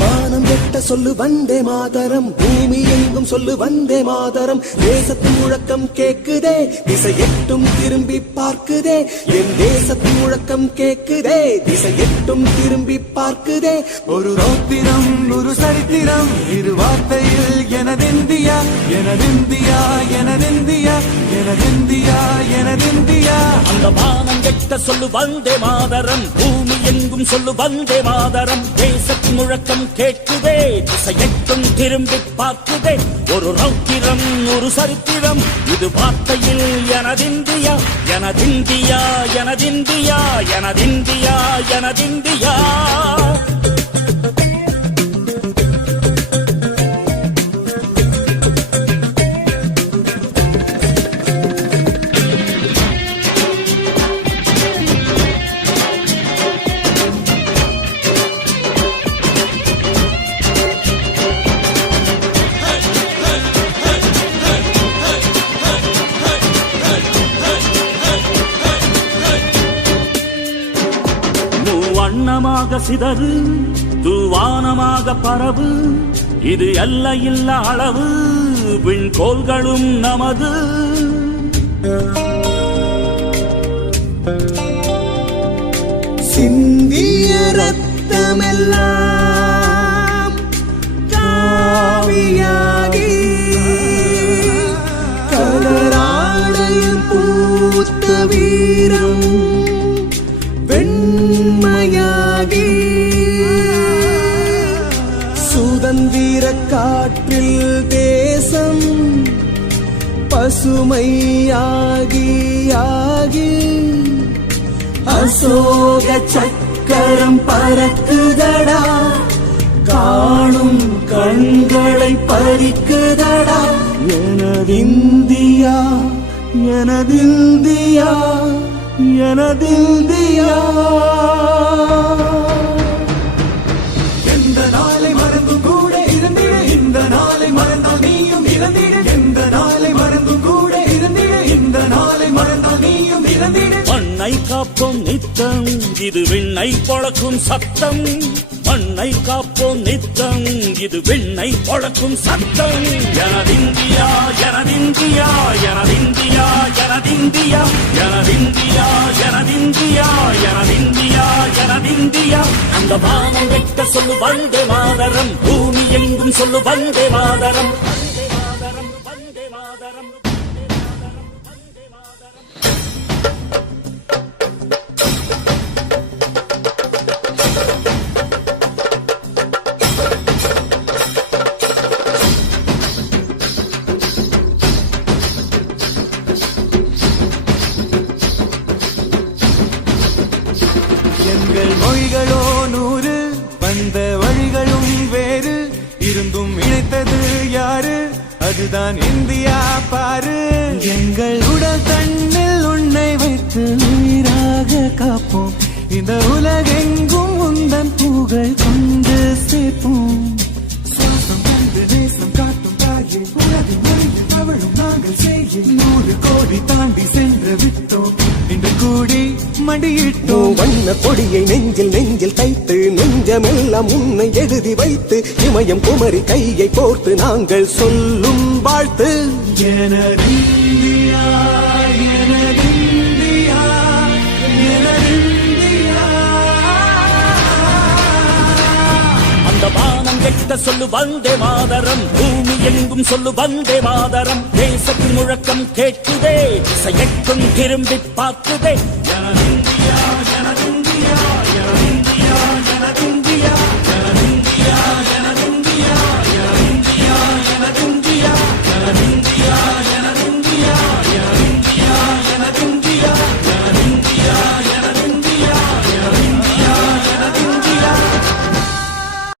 வானம் எட்ட சொல்லு வந்தே மாதரம், பூமி எங்கும் சொல்லு வந்தே மாதரம். தேசத்தின் முழக்கம் கேக்குதே, திசை எட்டும் திரும்பி பார்க்குதே. என் தேசத்தின் முழக்கம் கேக்குதே, திசை எட்டும் திரும்பி பார்க்குதே. ஒரு ரௌத்திரம் ஒரு சரித்திரம், இரு வார்த்தையில் எனதிந்தியா எனதிந்தியா எனதிந்தியா எனதிந்தியா எனதிந்தியா. அந்த வானம் எட்ட சொல்லு வந்தே மாதரம், பூமி எங்கும் சொல்லு வந்தே மாதரம். தேசத்தின் முழக்கம் கேட்குதே, திசை எட்டும் திரும்பி பார்க்குதே. ஒரு ரௌத்திரம் ஒரு சரித்திரம், இது வார்த்தையில் எனதிந்தியா எனதிந்தியா எனதிந்தியா எனதிந்தியா எனதிந்தியா. வண்ணமாக சிதறு தூவானமாக பரவு, இது எல்லையில்லா அளவு, விண்கோள்களும் நமது. சிந்திய ரத்தமெல்லாம் காவியாகி, கலராடையில் பூத்த வீரம் வெண்மையாகி, சுதந்திர காற்றில் தேசம் பசுமையாகி ஆகி, அசோக சக்கரம் பறக்குதடா, காணும் கண்களை பறிக்குதடா. எனதிந்தியா எனதிந்தியா எனதிந்தியா. எந்த நாளை மறந்தும் கூட இருந்திட, இந்த நாளை மறந்தால் நீயும் இறந்திட. எந்த நாளை மறந்தும் கூட இருந்திட, இந்த நாளை மறந்தால் நீயும் இறந்திட. மண்ணை காப்போம் நித்தம், இது விண்ணை பொழக்கும் சத்தம். மண்ணை காப்போம் நித்தம், இது விண்ணை பொழக்கும் சத்தம். எனதிந்தியா எனதிந்தியா எனதிந்தியா எனதிந்தியா எனதிந்தியா எனதிந்தியா எனதிந்தியா எனதிந்தியா. அந்த வானம் எட்ட சொல்லு வந்தே மாதரம், பூமி எங்கும் சொல்லு வந்தே மாதரம். வந்தே மாதரம் வந்தே மாதரம். எங்கள் மொழிகளோ 100, வந்த வழிகளும் வேறு, இருந்தும் இணைத்தது யாரு? அதுதான் இந்தியா பாரு. எங்கள் உடல் தன்னில் உன்னை வைத்து உயிராக காப்போம், இந்த உலகெங்கும் உந்தன் புகழ் கொண்டு சேர்ப்போம். சுவாசம் தந்து நேசம் காட்டும் தாயே, உலகின் மொழியில் அவளும் நாங்கள் செய்ய 100 கோடி தாண்டி சென்று விட்டோம், இன்று கூடி மடியிட்டோம். வண்ண கொடியை நெஞ்சில் நெஞ்சில் தைத்து, நெஞ்சமெல்லாம் உன்னை எழுதி வைத்து, இமயம் குமரி கையை கோர்த்து நாங்கள் சொல்லும் வாழ்த்து. எனதிந்தியா எனதிந்தியா எனதிந்தியா. அந்த வானம் எட்ட சொல்லு வந்தே மாதரம், பூமி எங்கும் சொல்லு வந்தே மாதரம். தேசத்தின் முழக்கம் கேட்குதே, திசை எட்டும் திரும்பி பார்க்குதே. எனதிந்தியா